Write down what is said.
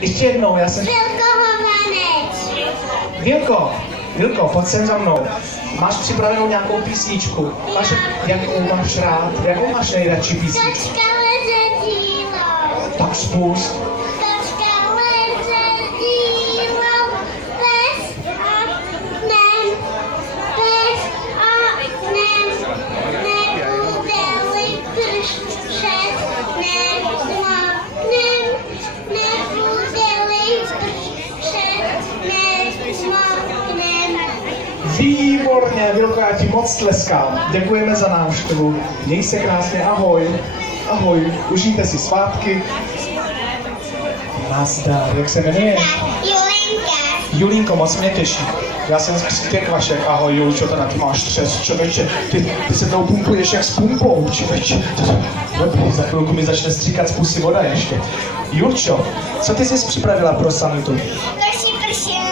Ještě jednou, já jsem... Vilko, Vilko, pojď sem za mnou. Máš připravenou nějakou písničku? Jakou máš rád? Jakou máš nejradši písničku? Tačka leze dílou. Tak spust. Tačka leze dílou. Bez oknem. Bez oknem. Nebude-li pršet, nezmoknem. Nebude-li pršet, nezmoknem. Výborně, Vilko, já ti moc tleskám. Děkujeme za návštěvu. Měj se krásně, ahoj. Ahoj, užijte si svátky. Nazdar, jak se jmenuje? Julenka. Julínko, moc mě těší. Já jsem z Křipěk Vašek. Ahoj, Julčo, to na ty máš třes, člověče. Ty se tou pumpuješ jak s pumpou, člověče. Dobrý, za chvilku mi začne stříkat z pusy voda ještě. Julčo, co ty jsi připravila pro samitu? Prší, prší.